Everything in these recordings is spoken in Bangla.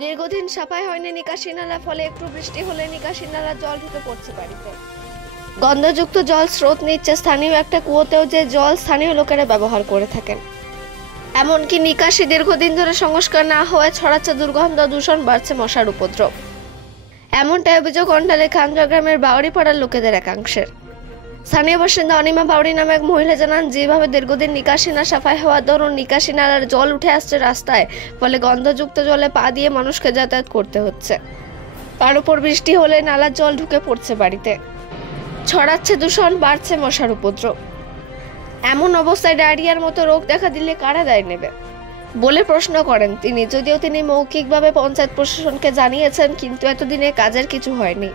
দীর্ঘদিন সাফাই হয়নি নিকাশি নালা, ফলে একটু বৃষ্টি হলে নিকাশি নালার জল ঢুকে পড়ছে বাড়িতে। গন্ধযুক্ত জল স্রোত নিচ্ছে স্থানীয় একটা কুয়োতেও, যে জল স্থানীয় লোকেরা ব্যবহার করে থাকেন। এমনকি নিকাশি দীর্ঘদিন ধরে সংস্কার না হওয়ায় ছড়াচ্ছে দুর্গন্ধ, দূষণ, বাড়ছে মশার উপদ্রব। এমনটাই অভিযোগ অন্ডালের খানজা গ্রামের বাউরিপাড়ার লোকেদের একাংশের। স্থানীয় বাসিন্দা অনিমা বাউরি নামে এক মহিলা জানান, যেভাবে দীর্ঘদিন নিকাশি না সাফাই হওয়ার দরুন নিকাশি নালার জল উঠে আসছে রাস্তায়, ফলে গন্ধযুক্ত জলে পা দিয়ে মানুষকে যাতায়াত করতে হচ্ছে। তার উপর বৃষ্টি হলে নালার জল ঢুকে পড়ছে বাড়িতে, ছড়াচ্ছে দূষণ, বাড়ছে মশার উপদ্রব। এমন অবস্থায় ডায়রিয়ার মতো রোগ দেখা দিলে কারা দায় নেবে বলে প্রশ্ন করেন তিনি। যদিও তিনি মৌখিকভাবে পঞ্চায়েত প্রশাসনকে জানিয়েছেন, কিন্তু এতদিনে কাজের কিছু হয়নি।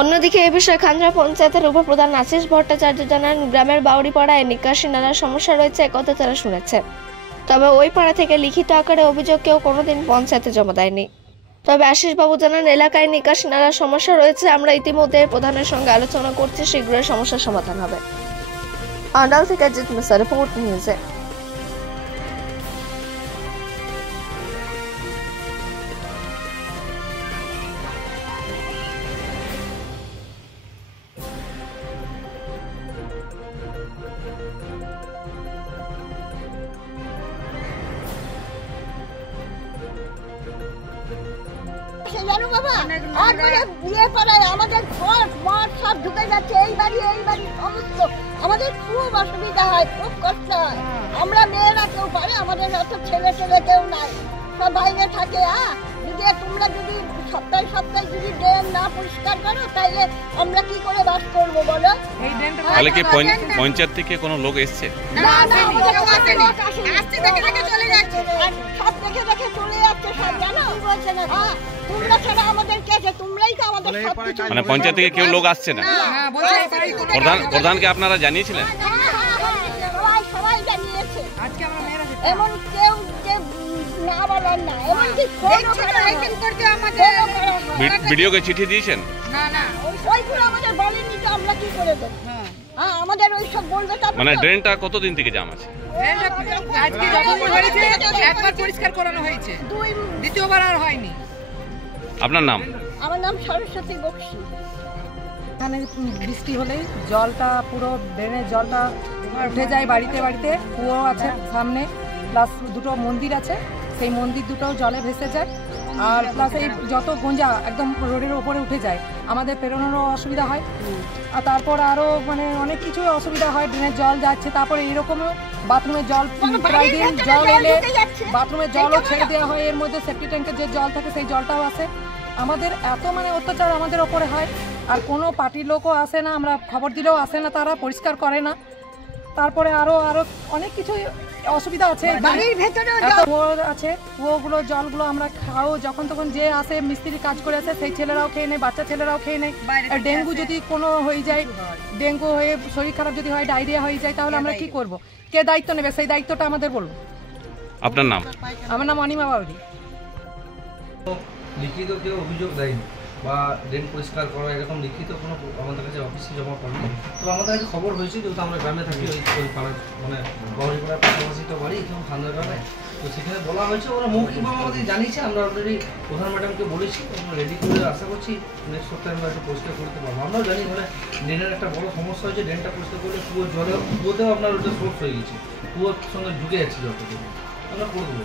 অন্যদিকে এ বিষয়ে খানজা পঞ্চায়েতের উপপ্রধান আশিস ভট্টাচার্য জানান, গ্রামের বাউরিপাড়ায় নিকাশি নালার সমস্যা রয়েছে, একথা তারা শুনেছেন। তবে ওই পাড়া থেকে লিখিত আকারে অভিযোগ কেউ কোনোদিন পঞ্চায়েতে জমা দেয়নি। তবে আশিসবাবু জানান, এলাকায় নিকাশি নালার সমস্যা রয়েছে, আমরা ইতিমধ্যে প্রধানের সঙ্গে আলোচনা করছি, শীঘ্রই সমস্যার সমাধান হবে। অন্ডাল থেকে জিৎ মিসা, রিপোর্ট নিউজে। জানো বাবা, বিয়ে পাড়ায় আমাদের ঘর মাঠ সব ঢুকে যাচ্ছে, এই বাড়ি সমস্ত। আমাদের খুব অসুবিধা হয়, খুব কষ্ট হয়। আমরা মেয়েরা কেউ পারে, আমাদের অত ছেলে কেউ নাই, সব বাইরে থাকে। তোমরা যদি সপ্তাহে যদি ড্রেন না পরিষ্কার করো, তাইলে আমরা কি করে বাস করবো বলো? তাহলে কি পঞ্চায়েত থেকে কোনো লোক এসছে? না, চলে যাচ্ছে, সব দেখে চলে যাচ্ছে সব। জানো বলছে না, তোমরা ছাড়া আমাদের কে আছে? তোমরাই তো আমাদের সবকিছু। মানে পঞ্চায়েত থেকে কেউ লোক আসছে না? প্রধানকে আপনারা জানিয়েছিলেন? সবাই জানিয়েছে। এমন কেউ যে না বলার না, এমনকি ভিডিওকে চিঠি দিয়েছেন? না, ওইগুলো আমাদের বলেনি, তো আমরা কি করে দেব? আমাদের ওই সব বলবে। মানে ড্রেনটা কতদিন থেকে জাম আছে? আজকে একবার পরিষ্কার করানো হয়েছে, দ্বিতীয়বার আর হয়নি। আপনার নাম? আমার নাম সরস্বতী বক্সি। এখানে বৃষ্টি হলেই জলটা পুরো ড্রেনের জলটা উঠে যায় বাড়িতে। কুয়ো আছে সামনে, প্লাস দুটো মন্দির আছে, সেই মন্দির দুটোও জলে ভেসে যায়। আর প্লাস এই যত গঞ্জা একদম রোডের ওপরে উঠে যায়, আমাদের পেরোনোরও অসুবিধা হয়। আর তারপর আরও মানে অনেক কিছুই অসুবিধা হয়, ড্রেনের জল যাচ্ছে। তারপরে এইরকমও বাথরুমের জল, প্রায় দিন জল এলে বাথরুমের জলও ছেড়ে দেওয়া হয়, এর মধ্যে সেফটি ট্যাঙ্কের যে জল থাকে সেই জলটাও আসে। আমাদের এত মানে অত্যাচার আমাদের ওপরে হয়, আর কোনো পার্টির লোকও আসে না, আমরা খবর দিলেও আসে না, তারা পরিষ্কার করে না। তারপরে আরো অনেক কিছু অসুবিধা আছে, আছে কুয়োগুলো জলগুলো আমরা খাও, যখন তখন যে আসে মিস্ত্রি কাজ করে আসে, সেই ছেলেরাও খেয়ে নেয়, বাচ্চা ছেলেরাও খেয়ে নেয়। আর ডেঙ্গু যদি কোনো হয়ে যায়, ডেঙ্গু হয়ে শরীর খারাপ যদি হয়, ডায়রিয়া হয়ে যায়, তাহলে আমরা কি করব? কে দায়িত্ব নেবে? সেই দায়িত্বটা আমাদের বলুন। আপনার নাম? আমার নাম অনিমা বাউরি। লিখিত কেউ অভিযোগ দেয়নি বা ড্রেন পরিষ্কার করা এরকম লিখিত কোনো আমাদের কাছে অফিসে জমা করেনি। তো আমাদের কাছে খবর হয়েছে, যেহেতু আমরা গ্রামে থাকি, ওই পাড়ার মানে বাউরিপাড়ার পাশাপাশি তো বাড়ি, একদম খান্দা গ্রামে। তো সেখানে বলা হয়েছে, ওরা মৌখিকভাবে আমাদের জানিয়েছে। আমরা অলরেডি প্রধান ম্যাডামকে বলেছি, আমরা রেডি করে আশা করছি নেক্সট সপ্তাহে আমরা একটু পরিষ্কার করতে পারবো। আমরাও জানি মানে ড্রেনের একটা বড় সমস্যা হয়েছে, ড্রেনটা পরিষ্কার করলে কুয়োতেও আপনার ওটা সোর্স হয়ে গেছে, কুয়োর সঙ্গে ঢুকে যাচ্ছে যতটুকু, আমরা করে দেবো।